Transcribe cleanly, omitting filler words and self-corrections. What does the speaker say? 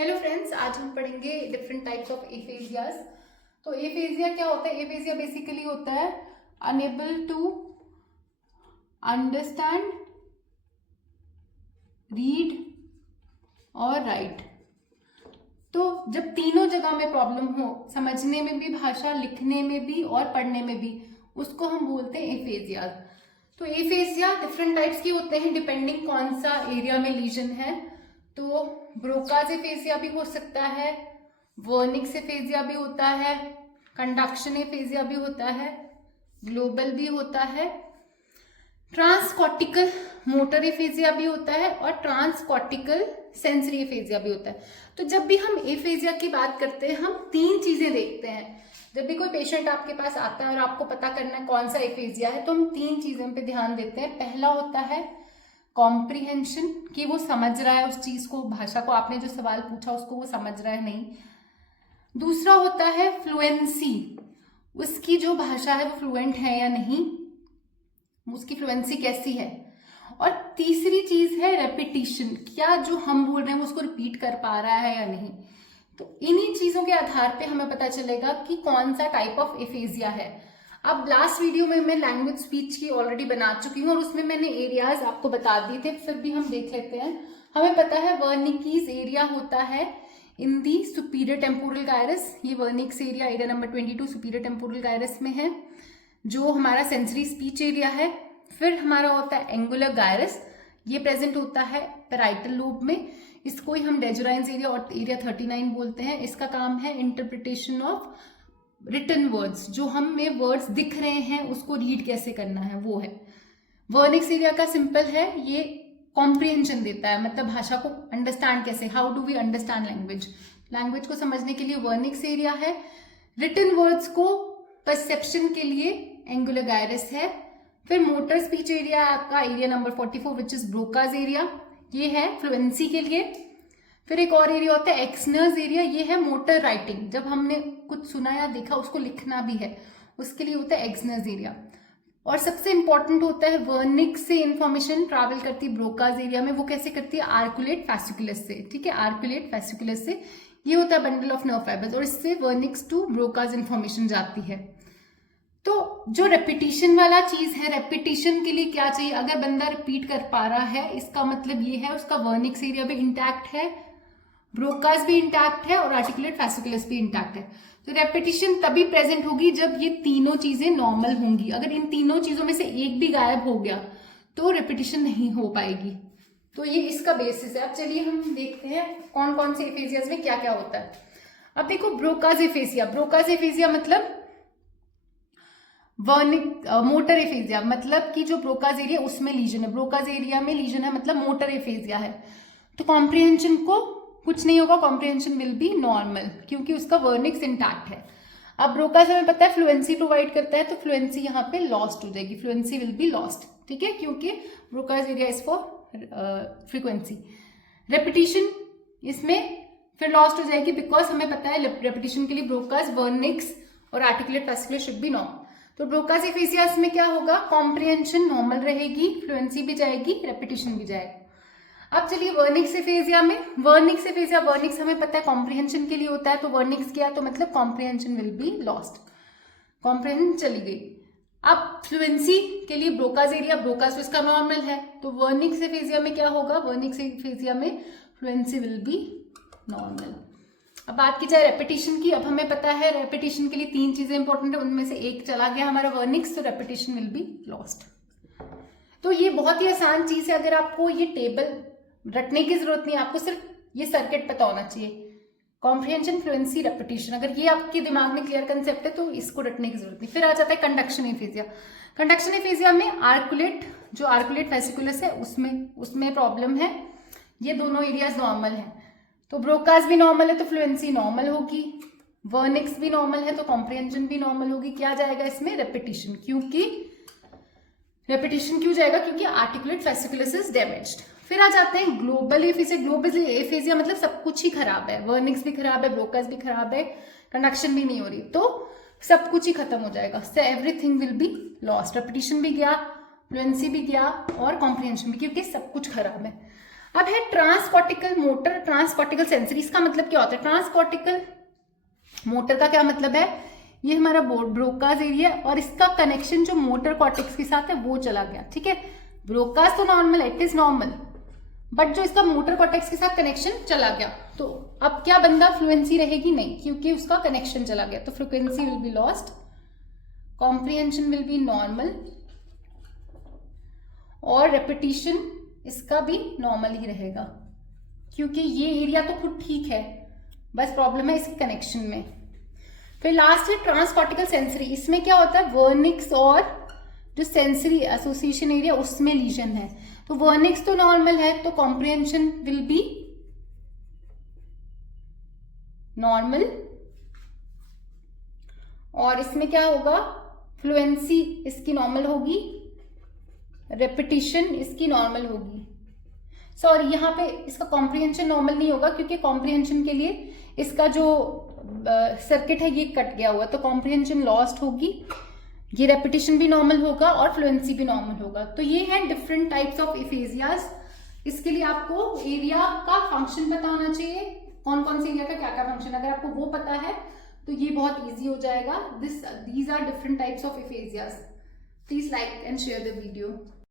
Hello friends, आज हम पढ़ेंगे डिफरेंट टाइप्स ऑफ एफेजियाज। तो एफेजिया क्या होता है? एफेजिया बेसिकली होता है अनेबल टू अंडरस्टैंड, रीड और राइट। तो जब तीनों जगह में प्रॉब्लम हो, समझने में भी भाषा, लिखने में भी और पढ़ने में भी, उसको हम बोलते हैं एफेजियाज। तो एफेजिया डिफरेंट टाइप्स के होते हैं डिपेंडिंग कौन सा एरिया में लीजन है। तो ब्रोकाज एफेजिया भी हो सकता है, वर्निक्स एफेजिया भी होता है, कंडक्शन एफेजिया भी होता है, ग्लोबल भी होता है, ट्रांसकॉर्टिकल मोटर एफेजिया भी होता है और ट्रांसकॉर्टिकल सेंसरी एफेजिया भी होता है। तो जब भी हम एफेजिया की बात करते हैं, हम तीन चीजें देखते हैं। जब भी कोई पेशेंट आपके पास आता है और आपको पता करना है कौन सा एफेजिया है, तो हम तीन चीजों पे ध्यान देते हैं। पहला होता है कॉम्प्रिहेंशन, कि वो समझ रहा है उस चीज को, भाषा को, आपने जो सवाल पूछा उसको वो समझ रहा है नहीं। दूसरा होता है फ्लुएंसी, उसकी जो भाषा है वो फ्लुएंट है या नहीं, उसकी फ्लुएंसी कैसी है। और तीसरी चीज है रेपिटिशन, क्या जो हम बोल रहे हैं वो उसको रिपीट कर पा रहा है या नहीं। तो इन्हीं चीजों के आधार पे हमें पता चलेगा कि कौन सा टाइप ऑफ एफेजिया है। अब लास्ट वीडियो में मैं लैंग्वेज स्पीच की ऑलरेडी बना चुकी हूँ और उसमें मैंने एरियाज आपको बता दिए थे, फिर भी हम देख लेते हैं। हमें पता है वर्निकीज एरिया होता है इन दी सुपीरियर टेम्पोरल गायरस। ये Wernicke's area, area number 22 superior temporal gyrus में है, जो हमारा सेंसरी स्पीच एरिया है। फिर हमारा होता है एंगुलर गायरस, ये प्रेजेंट होता है पैराइटल लोब में। इसको ही हम डेजुराइंस एरिया और एरिया 39 बोलते हैं। इसका काम है इंटरप्रिटेशन ऑफ रिटन वर्ड्स, जो हमें वर्ड्स दिख रहे हैं उसको रीड कैसे करना है, वो है। वर्निक्स एरिया का सिंपल है, ये कॉम्प्रिहेंशन देता है, मतलब भाषा को अंडरस्टैंड कैसे, how do we understand language, language को समझने के लिए वर्निक्स एरिया है। रिटन वर्ड्स को परसेप्शन के लिए एंगुलर गायरस है। फिर मोटर स्पीच एरिया आपका area number 44 which is Broca's area, ये है फ्लुएंसी के लिए। फिर एक और एरिया होता है एक्सनर्स एरिया, ये है मोटर राइटिंग, जब हमने कुछ सुना या देखा उसको लिखना भी है, उसके लिए होता है एक्सनर्स एरिया। और सबसे इंपॉर्टेंट होता है वर्निक्स से इंफॉर्मेशन ट्रैवल करती है ब्रोकाज एरिया में, वो कैसे करती है? आर्कुलेट फैसिकुलस से, ठीक है, आर्कुलेट फैसिकुलस से। ये होता है बंडल ऑफ नर्व फाइबर्स और इससे वर्निक्स टू ब्रोकाज इंफॉर्मेशन जाती है। तो जो रेपिटिशन वाला चीज है, रेपिटिशन के लिए क्या चाहिए? अगर बंदा रिपीट कर पा रहा है, इसका मतलब ये है उसका वर्निक्स एरिया भी इंटैक्ट है, ब्रोकास भी इंटैक्ट है और आर्टिकुलेट फैसिकुलस भी इंटैक्ट है। तो रेपिटिशन तभी प्रेजेंट होगी जब ये तीनों चीजें नॉर्मल होंगी। अगर इन तीनों चीजों में से एक भी गायब हो गया तो रेपिटिशन नहीं हो पाएगी। तो ये इसका बेसिस है। अब चलिए हम देखते हैं कौन कौन से एफेजियाज में क्या क्या होता है। अब देखो ब्रोकाज एफेजिया, ब्रोकाज एफेजिया मतलब वर्निक मोटर एफेजिया, मतलब कि जो ब्रोकाज एरिया उसमें लीजन है, ब्रोकाज एरिया में लीजन है मतलब मोटर एफेजिया है। तो कॉम्प्रिहेंशन को कुछ नहीं होगा, कॉम्प्रिहेंशन विल बी नॉर्मल क्योंकि उसका वर्निक्स इंटैक्ट है। अब ब्रोकाज हमें पता है फ्लुएंसी प्रोवाइड करता है, तो फ्लुएंसी यहाँ पे लॉस्ट हो जाएगी, फ्लुएंसी विल बी लॉस्ट, ठीक है, क्योंकि Broca's area is for frequency. Repetition इसमें फिर लॉस्ट हो जाएगी बिकॉज हमें पता है रेपिटिशन के लिए ब्रोकाज, वर्निक्स और articulate fasciculus should be normal. तो ब्रोकाज एफेजियास में क्या होगा? कॉम्प्रिहेंशन नॉर्मल रहेगी, फ्लुएंसी भी जाएगी, रेपिटिशन भी जाएगा। अब चलिए वर्निक्स एफेजिया में, वर्निक्स एफेजिया, वर्निक्स हमें पता है कॉम्प्रिहेंशन के लिए होता है, तो वर्निक्स किया तो मतलब comprehension will be lost, comprehension चली गई। अब फ्लुएंसी के लिए ब्रोकाज एरिया, ब्रोकाज तो इसका नॉर्मल है, तो वर्निक्स एफेजिया में क्या होगा? वर्निक्स एफेजिया में फ्लुएंसी विल बी नॉर्मल। अब बात की जाए रेपिटिशन की, अब हमें पता है रेपिटिशन के लिए तीन चीजें इंपॉर्टेंट है, उनमें से एक चला गया हमारा वर्निक्स, तो रेपिटिशन विल बी लॉस्ट। तो ये बहुत ही आसान चीज है, अगर आपको ये टेबल रटने की जरूरत नहीं है, आपको सिर्फ ये सर्किट पता होना चाहिए, कॉम्प्रिहेंशन, फ्लुएंसी, रेपिटिशन। अगर ये आपके दिमाग में क्लियर कंसेप्ट है तो इसको रटने की जरूरत नहीं। फिर आ जाता है कंडक्शन एफेजिया। कंडक्शन एफेजिया में आर्कुलेट, जो आर्कुलेट फैसिकुलस है उसमें प्रॉब्लम है, ये दोनों एरियाज नॉर्मल है, तो ब्रोकाज भी नॉर्मल है तो फ्लुएंसी नॉर्मल होगी, वर्निक्स भी नॉर्मल है तो कॉम्प्रिहेंशन भी नॉर्मल होगी। क्या जाएगा इसमें? रेपिटिशन, क्योंकि रेपिटिशन क्यों जाएगा? क्योंकि आर्टिकुलेट फैसिकुलस इज डैमेज्ड। फिर आ जाते हैं ग्लोबल एफेजिया। ग्लोबल एफेजिया मतलब सब कुछ ही खराब है, वर्निक्स भी खराब है, ब्रोकाज भी खराब है, कंडक्शन भी नहीं हो रही, तो सब कुछ ही खत्म हो जाएगा, so everything will be lost. Repetition भी गया, फ्लुएंसी भी गया और कॉम्प्रिहेंशन भी, क्योंकि सब कुछ खराब है। अब है ट्रांसकॉर्टिकल मोटर, ट्रांसकॉर्टिकल सेंसरी। इसका मतलब क्या होता है? ट्रांसकॉर्टिकल मोटर का क्या मतलब है? ये हमारा ब्रोकास एरिया और इसका कनेक्शन जो मोटर कॉर्टेक्स के साथ है वो चला गया, ठीक है। ब्रोकास तो नॉर्मल है, इट इज नॉर्मल, बट जो इसका मोटर कॉर्टेक्स के साथ कनेक्शन चला गया, तो अब क्या बंदा फ्लुएंसी रहेगी? नहीं, क्योंकि उसका कनेक्शन चला गया, तो frequency will be lost, comprehension will be normal और रेपिटिशन इसका भी नॉर्मल ही रहेगा, क्योंकि ये एरिया तो खुद ठीक है, बस प्रॉब्लम है इसके कनेक्शन में। फिर लास्ट है ट्रांसकॉर्टिकल सेंसरी। इसमें क्या होता है? वर्निक्स और जो सेंसरी एसोसिएशन एरिया उसमें लीजन है, तो वर्निक्स तो नॉर्मल है, तो कॉम्प्रिहेंशन विल बी नॉर्मल और इसमें क्या होगा? फ्लुएंसी इसकी नॉर्मल होगी, रेपिटिशन इसकी नॉर्मल होगी। सॉरी, यहाँ पे इसका कॉम्प्रिहेंशन नॉर्मल नहीं होगा, क्योंकि कॉम्प्रिहेंशन के लिए इसका जो सर्किट है ये कट गया हुआ, तो कॉम्प्रिहेंशन लॉस्ट होगी, ये रेपिटेशन भी नॉर्मल होगा और फ्लुएंसी भी नॉर्मल होगा। तो ये है डिफरेंट टाइप्स ऑफ एफेजियाज। इसके लिए आपको एरिया का फंक्शन पता होना चाहिए, कौन कौन से एरिया का क्या क्या फंक्शन, अगर आपको वो पता है तो ये बहुत इजी हो जाएगा। These are different types of aphasias. Please like and share the video.